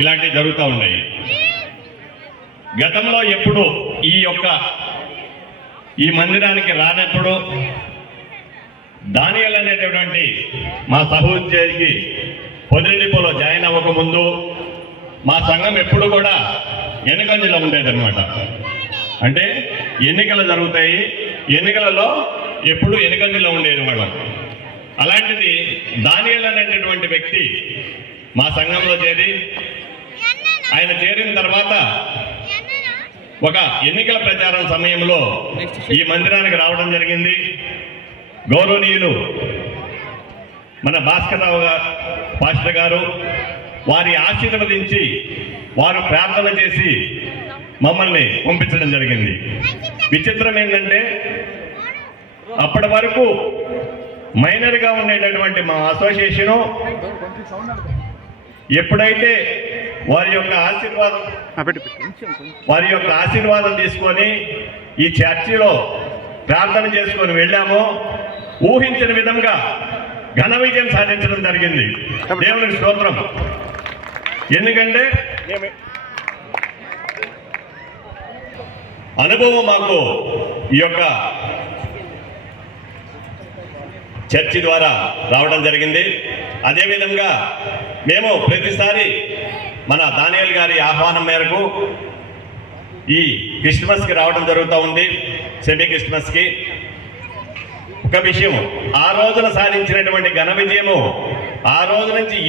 ఇలాంటివి జరుగుతూ ఉన్నాయి. గతంలో ఎప్పుడు ఈ మందిరానికి రానప్పుడు దానియల్ అనేటటువంటి మా సహోద్యోగికి పొదిలి డిపోలో జాయిన్ అవ్వకముందు మా సంఘం ఎప్పుడు కూడా వెనుకంజలో ఉండేదన్నమాట. అంటే ఎన్నికలు జరుగుతాయి, ఎన్నికలలో ఎప్పుడు వెనుకంజలో ఉండేది వాళ్ళం. అలాంటిది దానియల్ అనేటటువంటి వ్యక్తి మా సంఘంలో చేరి ఆయన చేరిన తర్వాత ఒక ఎన్నికల ప్రచారం సమయంలో ఈ మందిరానికి రావడం జరిగింది. గౌరవనీయులు మన భాస్కరరావు పాస్టర్ గారు వారి ఆశీర్వదించి వారు ప్రార్థన చేసి మమ్మల్ని పంపించడం జరిగింది. విచిత్రం ఏంటంటే అప్పటి వరకు మైనర్గా ఉండేటటువంటి మా అసోసియేషను ఎప్పుడైతే వారి యొక్క ఆశీర్వాదం తీసుకొని ఈ చర్చిలో ప్రార్థన చేసుకొని వెళ్ళామో ఊహించిన విధంగా ఘన విజయం సాధించడం జరిగింది. దేవునికి స్తోత్రం. ఎందుకంటే అనుభవం మాకు ఈ యొక్క చర్చి ద్వారా రావడం జరిగింది. అదేవిధంగా మేము ప్రతిసారి మన దానియల్ గారి ఆహ్వానం మేరకు ఈ క్రిస్మస్కి రావడం జరుగుతూ ఉంది. సెమీ క్రిస్మస్కి ఒక విషయం, ఆ రోజున సాధించినటువంటి ఘన విజయము ఆ రోజు నుంచి